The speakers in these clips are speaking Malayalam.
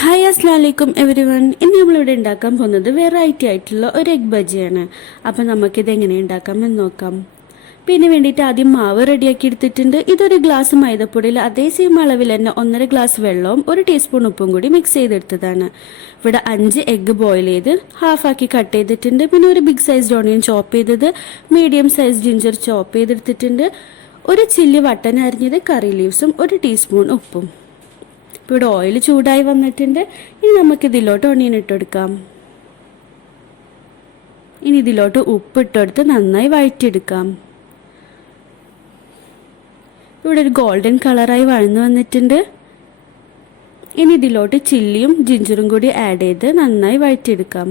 ഹായ് അസ്സലാമലൈക്കും എവരിവൺ. ഇന്ന് നമ്മളിവിടെ ഉണ്ടാക്കാൻ പോകുന്നത് വെറൈറ്റി ആയിട്ടുള്ള ഒരു എഗ് ബജിയാണ്. അപ്പം നമുക്കിത് എങ്ങനെ ഉണ്ടാക്കാമെന്ന് നോക്കാം. പിന്നെ വേണ്ടിയിട്ട് ആദ്യം മാവ് റെഡിയാക്കി എടുത്തിട്ടുണ്ട്. ഇതൊരു ഗ്ലാസ് മൈദപ്പൊടിയിൽ അതേ സെയിം അളവിൽ തന്നെ 1.5 ഗ്ലാസ് വെള്ളവും 1 ടീസ്പൂൺ ഉപ്പും കൂടി മിക്സ് ചെയ്തെടുത്തതാണ്. ഇവിടെ 5 എഗ്ഗ് ബോയിൽ ചെയ്ത് ഹാഫാക്കി കട്ട് ചെയ്തിട്ടുണ്ട്. പിന്നെ ഒരു ബിഗ് സൈസ് ഓണിയൻ ചോപ്പ് ചെയ്തത്, മീഡിയം സൈസ് ജിഞ്ചർ ചോപ്പ് ചെയ്തെടുത്തിട്ടുണ്ട്, ഒരു ചില്ലി വട്ടൻ അരിഞ്ഞത്, കറി ലീവ്സും, 1 ടീസ്പൂൺ ഉപ്പും. ഇവിടെ ഓയിൽ ചൂടായി വന്നിട്ടുണ്ട്. ഇനി നമുക്ക് ഇതിലോട്ട് ഒണിയൻ ഇട്ടെടുക്കാം. ഇനി ഇതിലോട്ട് ഉപ്പ് ഇട്ടെടുത്ത് നന്നായി വഴറ്റിയെടുക്കാം. ഇവിടെ ഒരു ഗോൾഡൻ കളറായി വഴന്നു വന്നിട്ടുണ്ട്. ഇനി ഇതിലോട്ട് ചില്ലിയും ജിഞ്ചറും കൂടി ആഡ് ചെയ്ത് നന്നായി വഴറ്റിയെടുക്കാം.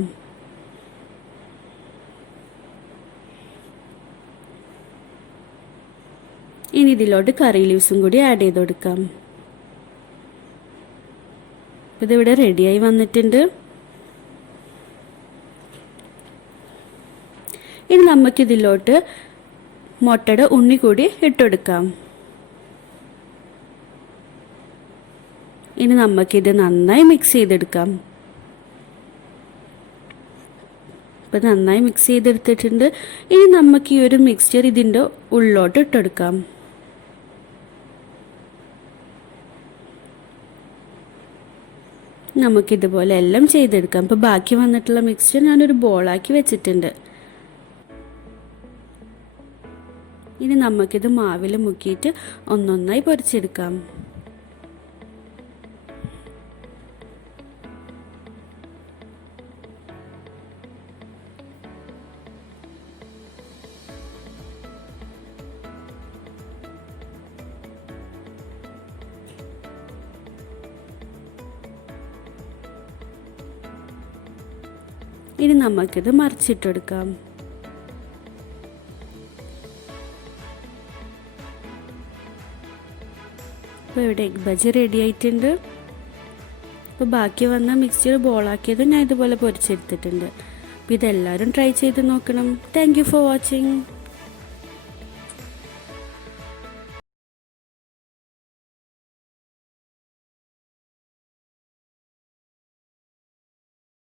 ഇനി ഇതിലോട്ട് കറി ലീവ്സും കൂടി ആഡ് ചെയ്ത് കൊടുക്കാം. ഇതിവിടെ റെഡിയായി വന്നിട്ടുണ്ട്. ഇനി നമുക്കിതിലോട്ട് മുട്ടയുടെ ഉണ്ണി കൂടി ഇട്ടെടുക്കാം. ഇനി നമുക്കിത് നന്നായി മിക്സ് ചെയ്തെടുക്കാം. ഇപ്പം നന്നായി മിക്സ് ചെയ്തെടുത്തിട്ടുണ്ട്. ഇനി നമുക്ക് ഈ ഒരു മിക്സ്ചർ ഇതിൻ്റെ ഉള്ളിലോട്ട് ഇട്ടെടുക്കാം. നമുക്കിതുപോലെ എല്ലാം ചെയ്തെടുക്കാം. ഇപ്പോൾ ബാക്കി വന്നിട്ടുള്ള മിക്സ്ചർ ഞാനൊരു ബോളാക്കി വെച്ചിട്ടുണ്ട്. ഇനി നമുക്കിത് മാവിൽ മുക്കിയിട്ട് ഒന്നൊന്നായി പൊരിച്ചെടുക്കാം. ഇനി നമുക്കിത് മറിച്ചിട്ടെടുക്കാം. ഇപ്പോൾ ഇവിടെ എഗ് ബജി റെഡി ആയിട്ടുണ്ട്. ഇപ്പോൾ ബാക്കി വന്ന മിക്സ്ചർ ബോളാക്കിയത് ഞാൻ ഇതുപോലെ പൊരിച്ചെടുത്തിട്ടുണ്ട്. അപ്പോൾ ഇതെല്ലാവരും ട്രൈ ചെയ്ത് നോക്കണം. Thank you for watching.